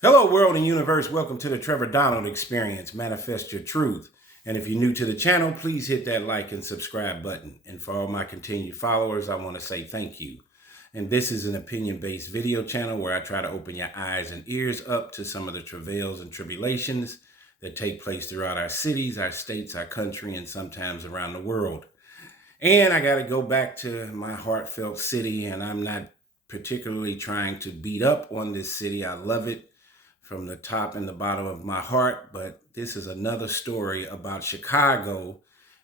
Hello, world and universe. Welcome to the Trevor Donald Experience. Manifest your truth. And if you're new to the channel, please hit that like and subscribe button. And for all my continued followers, I want to say thank you. And this is an opinion-based video channel where I try to open your eyes and ears up to some of the travails and tribulations that take place throughout our cities, our states, our country, and sometimes around the world. And I got to go back to my heartfelt city, and I'm not particularly trying to beat up on this city. I love it from the top and the bottom of my heart, but this is another story about Chicago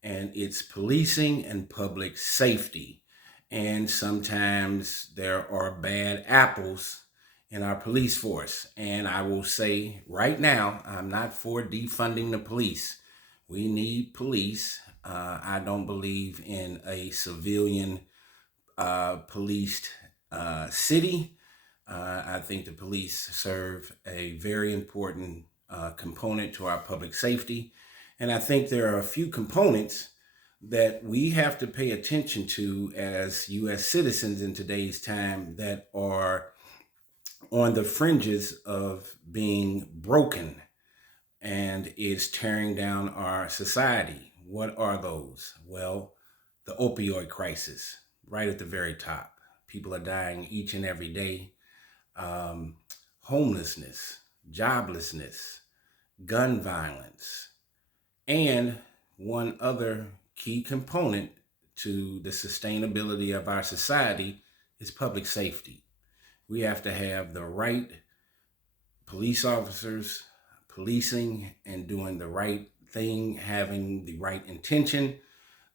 and its policing and public safety. And sometimes there are bad apples in our police force. And I will say right now, I'm not for defunding the police. We need police. I don't believe in a civilian policed city. I think the police serve a very important component to our public safety. And I think there are a few components that we have to pay attention to as U.S. citizens in today's time that are on the fringes of being broken and is tearing down our society. What are those? Well, the opioid crisis, right at the very top. People are dying each and every day. Homelessness, joblessness, gun violence, and one other key component to the sustainability of our society is public safety. We have to have the right police officers policing and doing the right thing, having the right intention.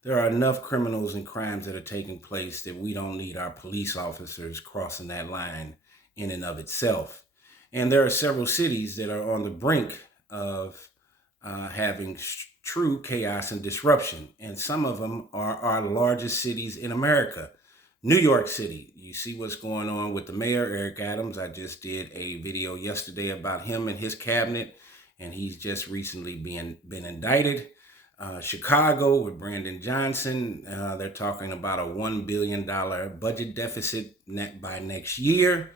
There are enough criminals and crimes that are taking place that we don't need our police officers crossing that line in and of itself. And there are several cities that are on the brink of having true chaos and disruption. And some of them are our largest cities in America. New York City, you see what's going on with the mayor, Eric Adams. I just did a video yesterday about him and his cabinet, and he's just recently been indicted. Chicago with Brandon Johnson, they're talking about a $1 billion budget deficit by next year.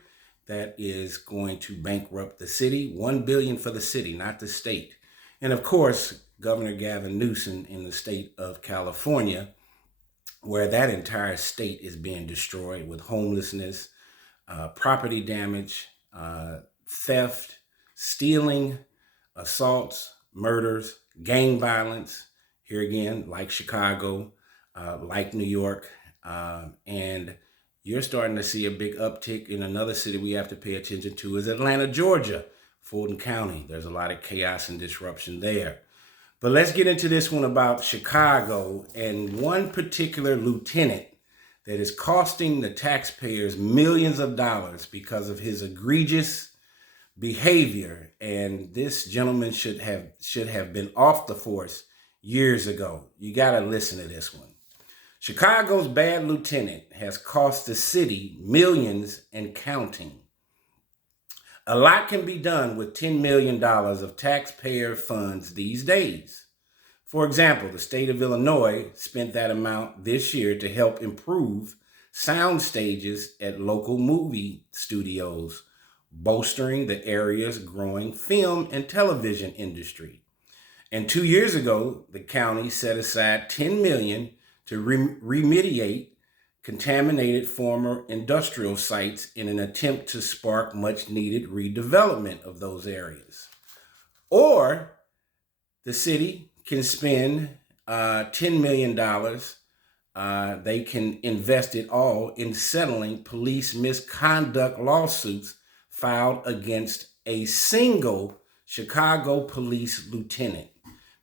That is going to bankrupt the city. $1 billion for the city, not the state. And of course, Governor Gavin Newsom in the state of California, where that entire state is being destroyed with homelessness, property damage, theft, stealing, assaults, murders, gang violence. Here again, like Chicago, like New York, and you're starting to see a big uptick in another city we have to pay attention to is Atlanta, Georgia, Fulton County. There's a lot of chaos and disruption there. But let's get into this one about Chicago and one particular lieutenant that is costing the taxpayers millions of dollars because of his egregious behavior. And this gentleman should have been off the force years ago. You got to listen to this one. Chicago's bad lieutenant has cost the city millions and counting. A lot can be done with $10 million of taxpayer funds these days. For example, the state of Illinois spent that amount this year to help improve sound stages at local movie studios, bolstering the area's growing film and television industry. And 2 years ago, the county set aside $10 million to remediate contaminated former industrial sites in an attempt to spark much needed redevelopment of those areas. Or the city can spend $10 million. They can invest it all in settling police misconduct lawsuits filed against a single Chicago police lieutenant,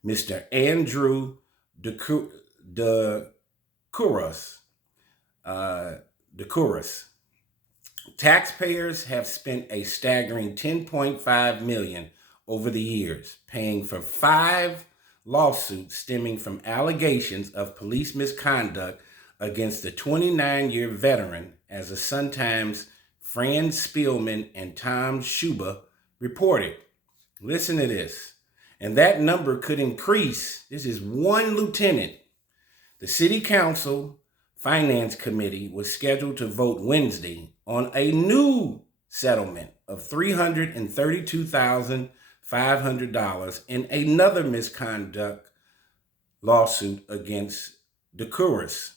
Mr. Andrew DeCouras. Taxpayers have spent a staggering $10.5 million over the years, paying for 5 lawsuits stemming from allegations of police misconduct against the 29-year veteran, as the Sun-Times' Fran Spielman and Tom Schuba reported. Listen to this. And that number could increase. This is one lieutenant. The City Council Finance Committee was scheduled to vote Wednesday on a new settlement of $332,500 in another misconduct lawsuit against Decuris.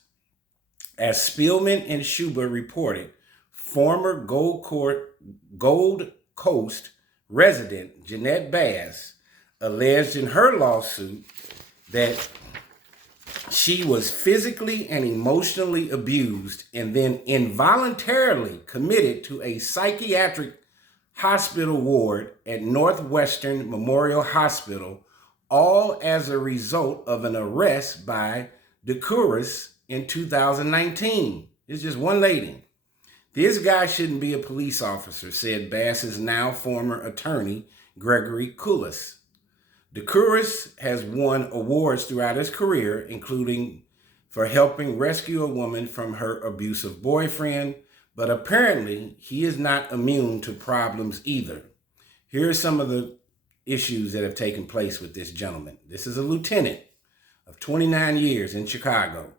As Spielman and Schubert reported, former Gold Coast resident Jeanette Bass alleged in her lawsuit that she was physically and emotionally abused and then involuntarily committed to a psychiatric hospital ward at Northwestern Memorial Hospital, all as a result of an arrest by Decuris in 2019. It's just one lady. This guy shouldn't be a police officer, said Bass's now former attorney, Gregory Coulis. Decuris has won awards throughout his career, including for helping rescue a woman from her abusive boyfriend, but apparently he is not immune to problems either. Here are some of the issues that have taken place with this gentleman. This is a lieutenant of 29 years in Chicago.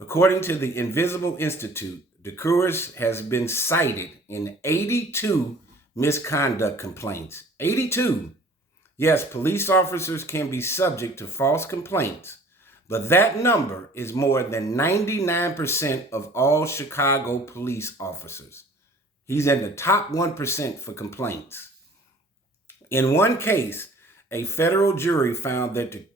According to the Invisible Institute, Decuris has been cited in 82 misconduct complaints. 82. Yes, police officers can be subject to false complaints, but that number is more than 99% of all Chicago police officers. He's in the top 1% for complaints. In one case, a federal jury found that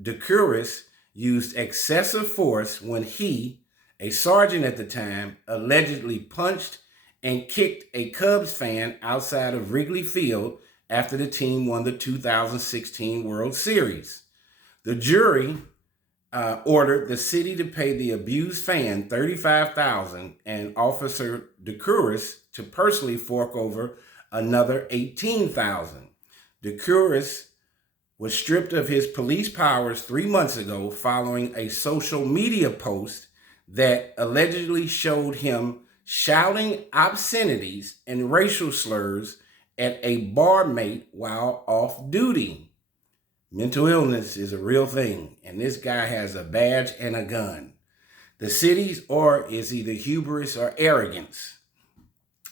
Decuris used excessive force when he, a sergeant at the time, allegedly punched and kicked a Cubs fan outside of Wrigley Field after the team won the 2016 World Series. The jury ordered the city to pay the abused fan $35,000 and Officer Decuris to personally fork over another $18,000. Decuris was stripped of his police powers 3 months ago following a social media post that allegedly showed him shouting obscenities and racial slurs at a barmate while off duty. Mental illness is a real thing, and this guy has a badge and a gun. The city's or is either hubris or arrogance,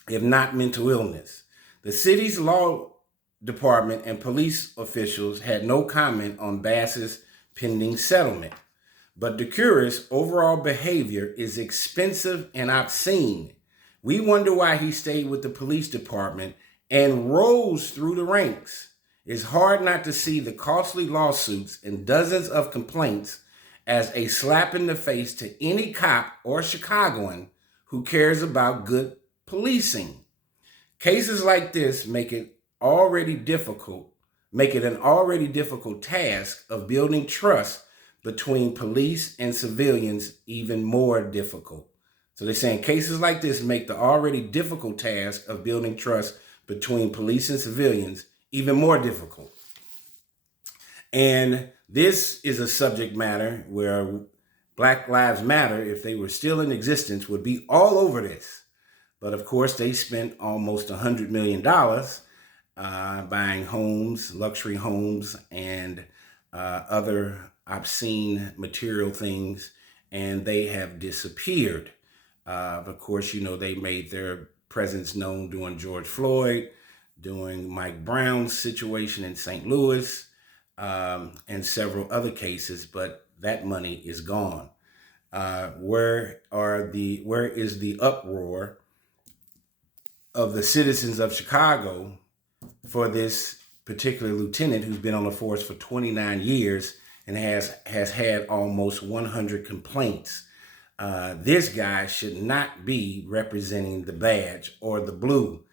if not mental illness. The city's law department and police officials had no comment on Bass's pending settlement. But Decuris' overall behavior is expensive and obscene. We wonder why he stayed with the police department and rose through the ranks. It's hard not to see the costly lawsuits and dozens of complaints as a slap in the face to any cop or Chicagoan who cares about good policing. Cases like this make it an already difficult task of building trust between police and civilians even more difficult. So they're saying cases like this make the already difficult task of building trust between police and civilians even more difficult. And this is a subject matter where Black Lives Matter, if they were still in existence, would be all over this. But of course, they spent almost $100 million buying homes, luxury homes, and other obscene material things, and they have disappeared. Of course, you know, they made their presence known during George Floyd, during Mike Brown's situation in St. Louis, and several other cases, but that money is gone. Where is the uproar of the citizens of Chicago for this particular lieutenant who's been on the force for 29 years and has had almost 100 complaints? This guy should not be representing the badge or the blue.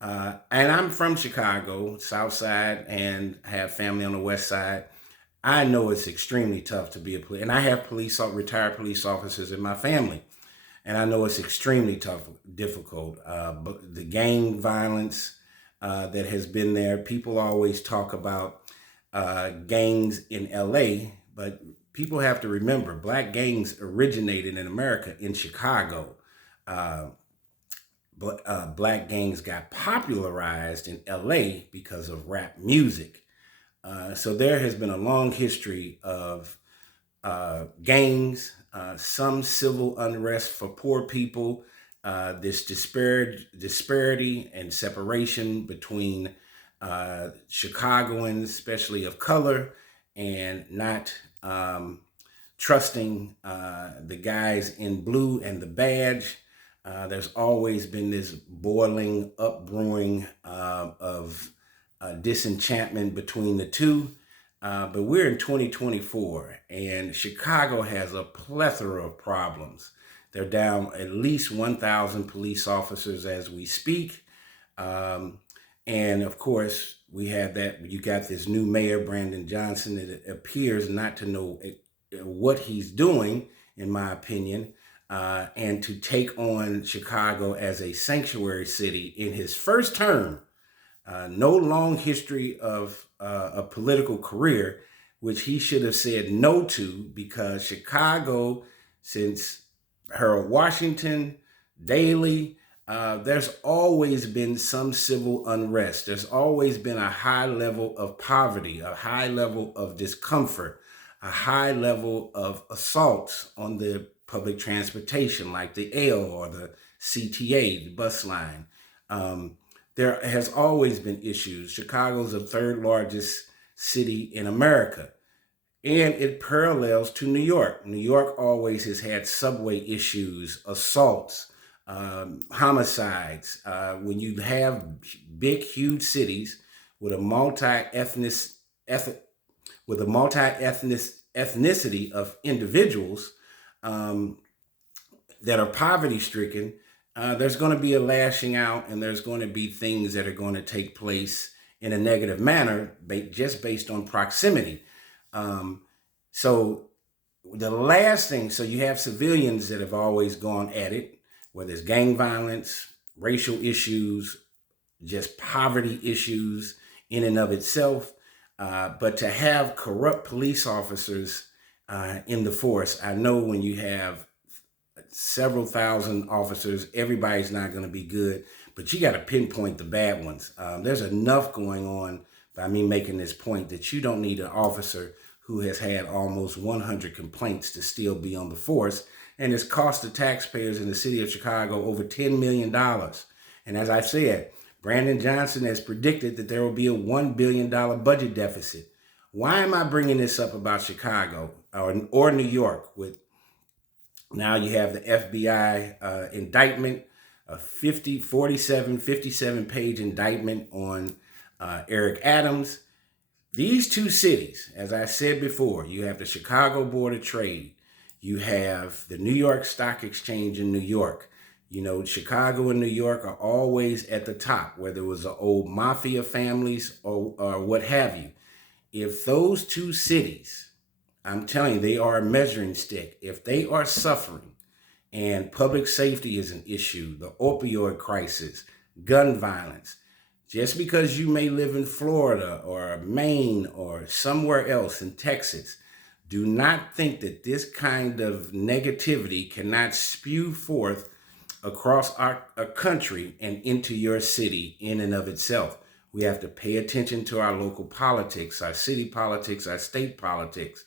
And I'm from Chicago, South Side, and have family on the West Side. I know it's extremely tough to be a police, and I have retired police officers in my family, and I know it's extremely tough, difficult. But the gang violence that has been there, people always talk about gangs in LA, but people have to remember Black gangs originated in America in Chicago. But Black gangs got popularized in LA because of rap music. So there has been a long history of gangs, some civil unrest for poor people, this disparity and separation between Chicagoans, especially of color, and not trusting the guys in blue and the badge. There's always been this boiling, upbrewing of disenchantment between the two. But we're in 2024, and Chicago has a plethora of problems. They're down at least 1,000 police officers as we speak. And of course, we have that. You got this new mayor, Brandon Johnson, that appears not to know what he's doing, in my opinion, and to take on Chicago as a sanctuary city in his first term. No long history of a political career, which he should have said no to, because Chicago, since Harold Washington, Daley, there's always been some civil unrest. There's always been a high level of poverty, a high level of discomfort, a high level of assaults on the public transportation, like the L or the CTA, the bus line. There has always been issues. Chicago's the third largest city in America, and it parallels to New York. New York always has had subway issues, assaults, homicides. When you have big, huge cities with a ethnicity of individuals that are poverty stricken, there's going to be a lashing out, and there's going to be things that are going to take place in a negative manner just based on proximity. So the last thing, so you have civilians that have always gone at it, whether it's gang violence, racial issues, just poverty issues in and of itself. But to have corrupt police officers in the force, I know when you have several thousand officers, everybody's not going to be good, but you got to pinpoint the bad ones. There's enough going on by me making this point that you don't need an officer who has had almost 100 complaints to still be on the force, and it's cost the taxpayers in the city of Chicago over $10 million. And as I said, Brandon Johnson has predicted that there will be a $1 billion budget deficit. Why am I bringing this up about Chicago or New York? With now you have the FBI indictment, a 57 page indictment on Eric Adams. These two cities, as I said before, you have the Chicago Board of Trade, you have the New York Stock Exchange in New York. You know, Chicago and New York are always at the top, whether it was the old mafia families or what have you. If those two cities, I'm telling you, they are a measuring stick. If they are suffering and public safety is an issue, the opioid crisis, gun violence, just because you may live in Florida or Maine or somewhere else in Texas, do not think that this kind of negativity cannot spew forth across our country and into your city in and of itself. We have to pay attention to our local politics, our city politics, our state politics.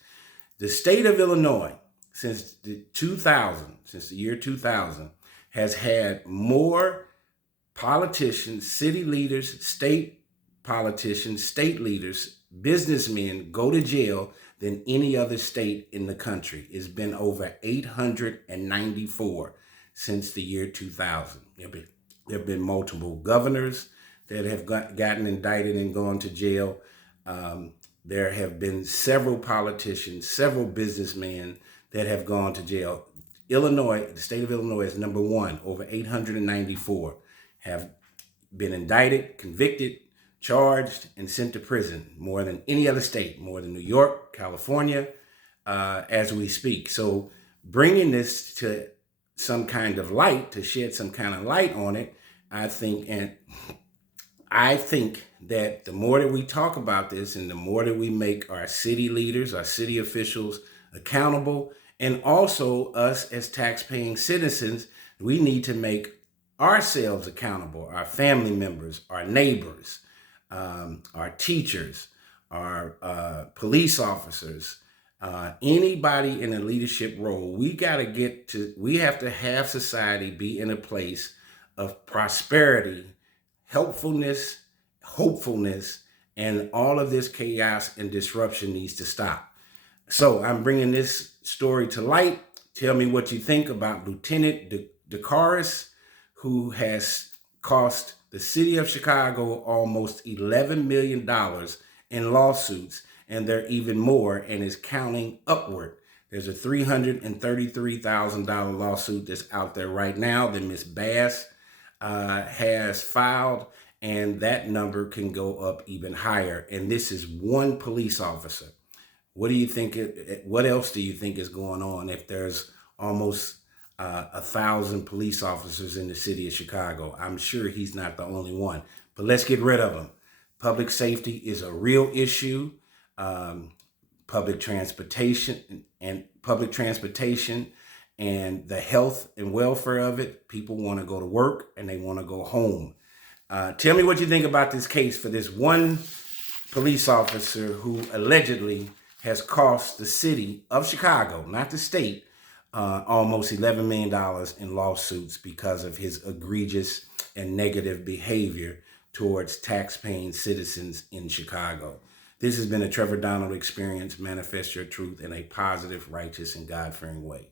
The state of Illinois, since the year 2000, has had more politicians, city leaders, state politicians, state leaders, businessmen go to jail than any other state in the country. It's been over 894 since the year 2000. There have been multiple governors that have gotten indicted and gone to jail. There have been several politicians, several businessmen that have gone to jail. Illinois, the state of Illinois is number one, over 894 have been indicted, convicted, charged, and sent to prison, more than any other state, more than New York, California, as we speak. So bringing this to some kind of light, to shed some kind of light on it, I think that the more that we talk about this and the more that we make our city leaders, our city officials accountable, and also us as tax-paying citizens, we need to make ourselves accountable, our family members, our neighbors, our teachers, our police officers, Anybody in a leadership role, we have to have society be in a place of prosperity, helpfulness, hopefulness, and all of this chaos and disruption needs to stop. So I'm bringing this story to light. Tell me what you think about Lieutenant DeCaris, who has cost the city of Chicago almost $11 million in lawsuits, and there are even more, and is counting upward. There's a $333,000 lawsuit that's out there right now that Miss Bass has filed, and that number can go up even higher. And this is one police officer. What do you think? What else do you think is going on if there's almost 1,000 police officers in the city of Chicago? I'm sure he's not the only one, but let's get rid of them. Public safety is a real issue. Public transportation and the health and welfare of it. People want to go to work and they want to go home. Tell me what you think about this case for this one police officer who allegedly has cost the city of Chicago, not the state, almost $11 million in lawsuits because of his egregious and negative behavior towards tax-paying citizens in Chicago. This has been a Trevor Donald Experience. Manifest your truth in a positive, righteous, and God-fearing way.